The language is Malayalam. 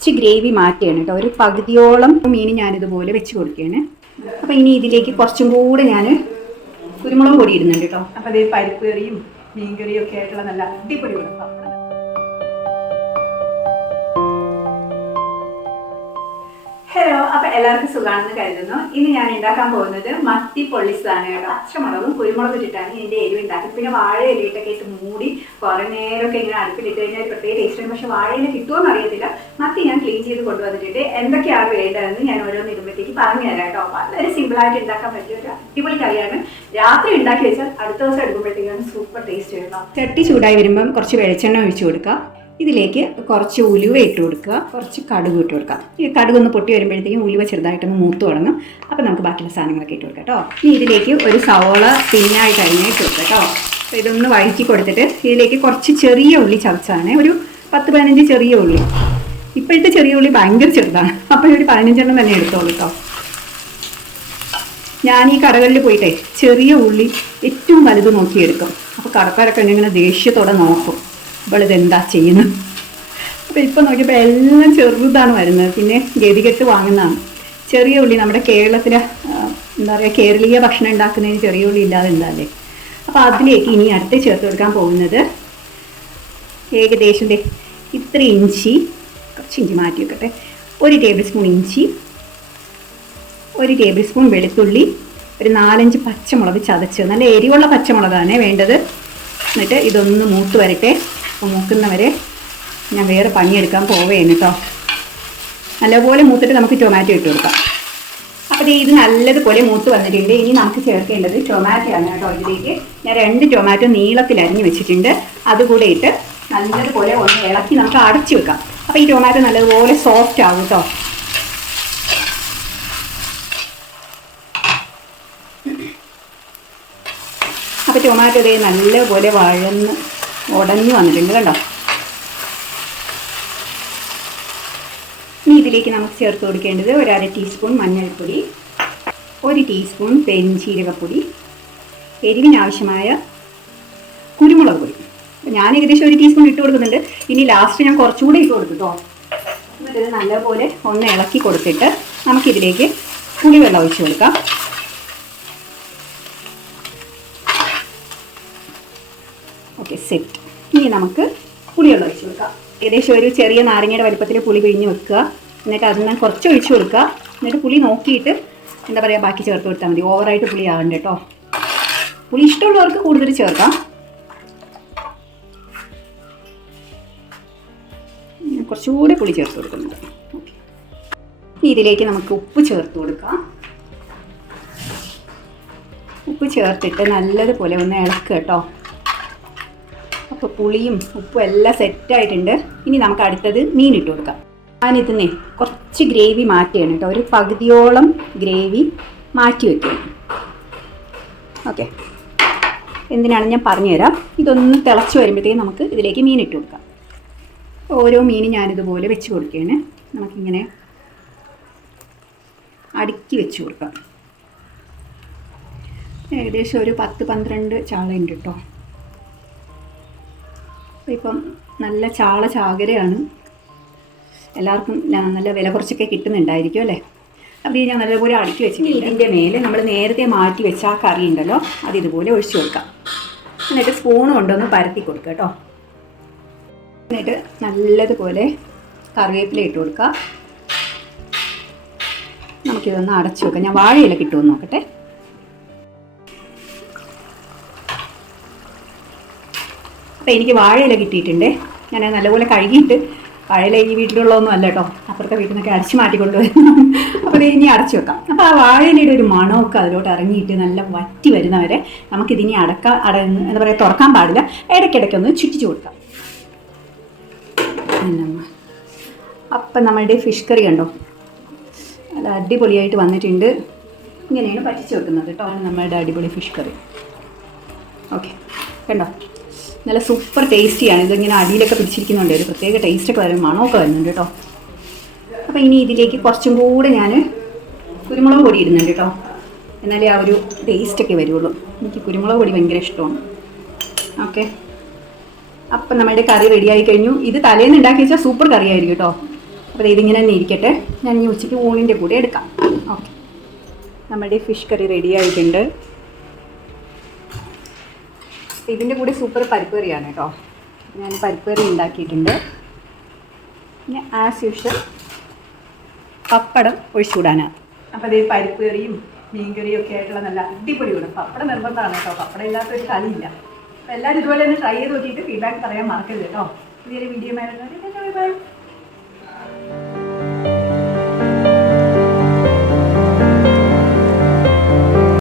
കുറച്ച് ഗ്രേവി മാറ്റുകയാണ് കേട്ടോ. ഒരു പകുതിയോളം മീൻ ഞാനിതുപോലെ വെച്ച് കൊടുക്കുകയാണ്. അപ്പോൾ ഇനി ഇതിലേക്ക് കുറച്ചും കൂടെ ഞാൻ കുരുമുളക് പൊടി ഇടുന്നുണ്ട് കേട്ടോ. അപ്പോൾ അതേ പരിപ്പ് കറിയും മീൻ കറിയും ഒക്കെ ആയിട്ടുള്ള നല്ല അടിപൊളി വെളുപ്പം ഹലോ അപ്പൊ എല്ലാവർക്കും സുഖാണെന്ന് കരുതുന്നു. ഇന്ന് ഞാൻ ഉണ്ടാക്കാൻ പോകുന്നത് മത്തി പൊള്ളിച്ചതാണ് കേട്ടോ. പച്ചമുളകും കുരുമുളകും ഇട്ടിട്ടാണ് ഇതിന്റെ എരിവ് ഉണ്ടാക്കുന്നത്. പിന്നെ വാഴ ഇലയിട്ടൊക്കെ ഇട്ട് മൂടി കുറെ നേരമൊക്കെ ഇങ്ങനെ അടുപ്പിലിട്ട് കഴിഞ്ഞാൽ പ്രത്യേക ടേസ്റ്റ് ആണ്. പക്ഷെ വാഴയില കിട്ടുമെന്ന് അറിയത്തില്ല. മത്തി ഞാൻ ക്ലീൻ ചെയ്ത് കൊണ്ടുവന്നിട്ടുണ്ട്. എന്തൊക്കെയാണ് വേണ്ടതെന്ന് ഞാൻ ഓരോന്ന് ഇടുമ്പോഴത്തേക്ക് പറഞ്ഞു തരാം കേട്ടോ. വളരെ സിമ്പിൾ ആയിട്ട് ഉണ്ടാക്കാൻ പറ്റിയ ഒരു അടിപൊളി കറിയാണ്. രാത്രി ഉണ്ടാക്കി വെച്ചാൽ അടുത്ത ദിവസം എടുക്കുമ്പോഴത്തേക്കാണ് സൂപ്പർ ടേസ്റ്റ് കേട്ടോ. ചട്ടി ചൂടായി വരുമ്പം കുറച്ച് വെളിച്ചെണ്ണ ഒഴിച്ചു കൊടുക്കുക ഇതിലേക്ക് കുറച്ച് ഉലുവ ഇട്ട് കൊടുക്കുക. കുറച്ച് കടുക് ഇട്ട് കൊടുക്കുക. ഈ കടുക് ഒന്ന് പൊട്ടി വരുമ്പോഴത്തേക്കും ഉലുവ ചെറുതായിട്ടൊന്ന് മൂത്ത് തുടങ്ങും. അപ്പോൾ നമുക്ക് ബാക്കിയുള്ള സാധനങ്ങളൊക്കെ ഇട്ട് കൊടുക്കാം കേട്ടോ. ഇനി ഇതിലേക്ക് ഒരു സവോള പിന്നായിട്ട് ഇട്ട് കൊടുക്കാം കേട്ടോ. അപ്പോൾ ഇതൊന്ന് വഴുക്കി കൊടുത്തിട്ട് ഇതിലേക്ക് കുറച്ച് ചെറിയ ഉള്ളി ചതച്ചാണ്. ഒരു പത്ത് പതിനഞ്ച് ചെറിയ ഉള്ളി. ഇപ്പോഴത്തെ ചെറിയ ഉള്ളി ഭയങ്കര ചെറുതാണ്. അപ്പോൾ ഒരു പതിനഞ്ചെണ്ണം തന്നെ എടുത്തോളൂ കേട്ടോ. ഞാൻ ഈ കടകളിൽ പോയിട്ടേ ചെറിയ ഉള്ളി ഏറ്റവും വലുത് നോക്കിയെടുക്കും. അപ്പോൾ കടക്കാരൊക്കെ ഇങ്ങനെ ദേഷ്യത്തോടെ നോക്കും. ഇവളിത് എന്താ ചെയ്യുന്നത്? അപ്പോൾ ഇപ്പം നോക്കിയപ്പോൾ എല്ലാം ചെറുതാണ് വരുന്നത്. പിന്നെ ഗതികെട്ട് വാങ്ങുന്നതാണ്. ചെറിയ ഉള്ളി നമ്മുടെ കേരളത്തിലെ എന്താ പറയുക കേരളീയ ഭക്ഷണം ഉണ്ടാക്കുന്നതിന് ചെറിയ ഉള്ളി ഇല്ലാതെ ഉണ്ടല്ലേ? അപ്പോൾ അതിലേക്ക് ഇനി അടുത്ത് ചേർത്ത് കൊടുക്കാൻ പോകുന്നത് ഏകദേശം ഇത്ര ഇഞ്ചി കുറച്ച് ഇഞ്ചി മാറ്റി വെക്കട്ടെ. ഒരു ടേബിൾ സ്പൂൺ ഇഞ്ചി ഒരു ടേബിൾ സ്പൂൺ വെളുത്തുള്ളി ഒരു നാലഞ്ച് പച്ചമുളക് ചതച്ച് നല്ല എരിവുള്ള പച്ചമുളകാണ് വേണ്ടത്. എന്നിട്ട് ഇതൊന്ന് മൂത്ത് വരട്ടെ. മൂക്കുന്നവരെ ഞാൻ വേറെ പണിയെടുക്കാൻ പോവേന്ന് കേട്ടോ നല്ലപോലെ മൂത്തിട്ട് നമുക്ക് ടൊമാറ്റോ ഇട്ട് കൊടുക്കാം. അപ്പോൾ ഇത് നല്ലതുപോലെ മൂത്ത് വന്നിട്ടുണ്ട്. ഇനി നമുക്ക് ചേർക്കേണ്ടത് ടൊമാറ്റോ ആണ് കേട്ടോ ഇതിലേക്ക്. ഞാൻ രണ്ട് ടൊമാറ്റോ നീളത്തിൽ അരിഞ്ഞ് വെച്ചിട്ടുണ്ട്. അതുകൂടെ ഇട്ട് നല്ലതുപോലെ ഒന്ന് ഇളക്കി നമുക്ക് അടച്ചു വെക്കാം. അപ്പോൾ ഈ ടൊമാറ്റോ നല്ലതുപോലെ സോഫ്റ്റ് ആകും കേട്ടോ അപ്പോൾ ടൊമാറ്റോ ഇതേ നല്ലപോലെ വഴന്ന് ഉടഞ്ഞു വന്നിട്ടുണ്ട് കണ്ടോ? ഇനി ഇതിലേക്ക് നമുക്ക് ചേർത്ത് കൊടുക്കേണ്ടത് ഒരു അര ടീസ്പൂൺ മഞ്ഞൾപ്പൊടി ഒരു ടീസ്പൂൺ പെരിഞ്ചീരകപ്പൊടി എരിവിനാവശ്യമായ കുരുമുളക് പൊടി. ഞാൻ ഏകദേശം ഒരു ടീസ്പൂൺ ഇട്ട് കൊടുക്കുന്നുണ്ട്. ഇനി ലാസ്റ്റ് ഞാൻ കുറച്ചുകൂടെ ഇട്ട് കൊടുക്കും കേട്ടോ നല്ലപോലെ ഒന്ന് ഇളക്കി കൊടുത്തിട്ട് നമുക്കിതിലേക്ക് പുളിവെള്ളം ഒഴിച്ചു കൊടുക്കാം. ഓക്കെ സെറ്റ് ഇനി നമുക്ക് പുളിവെള്ളം ഒഴിച്ച് കൊടുക്കാം. ഏകദേശം ഒരു ചെറിയ നാരങ്ങയുടെ വലിപ്പത്തിൽ പുളി പിഴിഞ്ഞ് വെക്കുക. എന്നിട്ട് അതിൽ നിന്ന് കുറച്ച് ഒഴിച്ച് കൊടുക്കുക. എന്നിട്ട് പുളി നോക്കിയിട്ട് എന്താ പറയുക ബാക്കി ചേർത്ത് കൊടുത്താൽ മതി. ഓവറായിട്ട് പുളി ആവണ്ട കേട്ടോ. പുളി ഇഷ്ടമുള്ളവർക്ക് കൂടുതൽ ചേർക്കാം. കുറച്ചുകൂടി പുളി ചേർത്ത് കൊടുക്കുന്നുണ്ട്. ഓക്കെ ഇതിലേക്ക് നമുക്ക് ഉപ്പ് ചേർത്ത് കൊടുക്കാം. ഉപ്പ് ചേർത്തിട്ട് നല്ലതുപോലെ ഒന്ന് ഇളക്കുക കേട്ടോ. അപ്പോൾ പുളിയും ഉപ്പും എല്ലാം സെറ്റായിട്ടുണ്ട്. ഇനി നമുക്ക് അടുത്തത് മീൻ ഇട്ട് കൊടുക്കാം. ഞാനിതിനെ കുറച്ച് ഗ്രേവി മാറ്റുകയാണ് കേട്ടോ. ഒരു പകുതിയോളം ഗ്രേവി മാറ്റി വയ്ക്കുകയാണ് ഓക്കെ. എന്തിനാണ് ഞാൻ പറഞ്ഞുതരാം. ഇതൊന്ന് തിളച്ച് വരുമ്പോഴത്തേക്കും നമുക്ക് ഇതിലേക്ക് മീൻ ഇട്ട് കൊടുക്കാം. ഓരോ മീനും ഞാനിതുപോലെ വെച്ച് കൊടുക്കുകയാണ്. നമുക്കിങ്ങനെ അടുക്കി വെച്ച് കൊടുക്കാം. ഏകദേശം ഒരു പത്ത് പന്ത്രണ്ട് ചാളയുണ്ട് കേട്ടോ. ഇപ്പം നല്ല ചാള ചാകരയാണ്. എല്ലാവർക്കും നല്ല വില കുറച്ചൊക്കെ കിട്ടുന്നുണ്ടായിരിക്കും അല്ലേ? അപ്പോൾ ഇത് ഞാൻ നല്ലപോലെ അടുക്കി വെച്ചിട്ടുണ്ട്. ഇതിന്റെ മേലെ നമ്മൾ നേരത്തെ മാറ്റി വെച്ച ആ കറി ഉണ്ടല്ലോ അത് ഇതുപോലെ ഒഴിച്ചു കൊടുക്കാം. എന്നിട്ട് സ്പൂൺ കൊണ്ടൊന്ന് പരത്തി കൊടുക്കുക കേട്ടോ. എന്നിട്ട് നല്ലതുപോലെ കറിവേപ്പില ഇട്ട് കൊടുക്കുക നമുക്കിതൊന്ന് അടച്ചു വെക്കാം. ഞാൻ വാഴയില കിട്ടുമെന്ന് നോക്കട്ടെ. അപ്പോൾ എനിക്ക് വാഴയില കിട്ടിയിട്ടുണ്ട്. ഞാൻ നല്ലപോലെ കഴുകിയിട്ട് വാഴയില ഈ വീട്ടിലുള്ളതൊന്നും അല്ല കേട്ടോ അപ്പുറത്തെ വീട്ടിൽ നിന്നൊക്കെ അടിച്ചു മാറ്റിക്കൊണ്ട് വരുന്നു അപ്പോൾ ഇനി അടച്ചു വെക്കാം. അപ്പോൾ ആ വാഴയിലയുടെ ഒരു മണമൊക്കെ അതിലോട്ട് ഇറങ്ങിയിട്ട് നല്ല വറ്റി വരുന്നവരെ നമുക്കിതിനി അടക്കാം അട എന്താ പറയുക തുറക്കാൻ പാടില്ല. ഇടയ്ക്കിടയ്ക്കൊന്ന് ചുറ്റിച്ചു കൊടുക്കാം. അപ്പം നമ്മളുടെ ഫിഷ് കറി കണ്ടോ? നല്ല അടിപൊളിയായിട്ട് വന്നിട്ടുണ്ട്. ഇങ്ങനെയാണ് പറ്റിച്ചു വെക്കുന്നത് കേട്ടോ നമ്മളുടെ അടിപൊളി ഫിഷ് കറി. ഓക്കെ. കണ്ടോ? നല്ല സൂപ്പർ ടേസ്റ്റിയാണ്. ഇതിങ്ങനെ അടിയിലൊക്കെ പിടിച്ചിരിക്കുന്നുണ്ട്. ഒരു പ്രത്യേക ടേസ്റ്റൊക്കെ വരും മണമൊക്കെ വരുന്നുണ്ട് കേട്ടോ. അപ്പോൾ ഇനി ഇതിലേക്ക് കുറച്ചും കൂടെ ഞാൻ കുരുമുളക് പൊടി ഇടുന്നുണ്ട് കേട്ടോ. എന്നാലേ ആ ഒരു ടേസ്റ്റൊക്കെ വരുള്ളൂ. എനിക്ക് കുരുമുളക് പൊടി ഭയങ്കര ഇഷ്ടമാണ്. ഓക്കെ അപ്പം നമ്മുടെ കറി റെഡിയായി കഴിഞ്ഞു. ഇത് തലേന്ന് ഉണ്ടാക്കി വെച്ചാൽ സൂപ്പർ കറിയായിരിക്കും കേട്ടോ. അപ്പോൾ ഇതിങ്ങനെ തന്നെ ഇരിക്കട്ടെ. ഞാൻ ഇനി ഉച്ചയ്ക്ക് ഊണിന്റെ കൂടെ എടുക്കാം. ഓക്കെ നമ്മുടെ ഫിഷ് കറി റെഡി ആയിട്ടുണ്ട്. അപ്പോൾ ഇതിന്റെ കൂടെ സൂപ്പർ പരിപ്പ് കറിയാണ് കേട്ടോ. ഞാൻ പരിപ്പ് കറി ഉണ്ടാക്കിയിട്ടുണ്ട്. പിന്നെ ആസ് യൂഷ്വൽ പപ്പടം ഒഴിച്ചുകൂടാനാണ് അപ്പോൾ അതേ പരിപ്പ് കറിയും മീൻ കറിയും ഒക്കെ ആയിട്ടുള്ള നല്ല അടിപൊളി കൂടെ. പപ്പടം നിർബന്ധമാണ് കേട്ടോ. പപ്പടം ഇല്ലാത്ത ഒരു കളിയില്ല. അപ്പോൾ എല്ലാവരും ഇതുപോലെ തന്നെ ട്രൈ ചെയ്ത് നോക്കിയിട്ട് ഫീഡ്ബാക്ക് പറയാൻ മറക്കരുത് കേട്ടോ. പുതിയൊരു വീഡിയോ ബൈ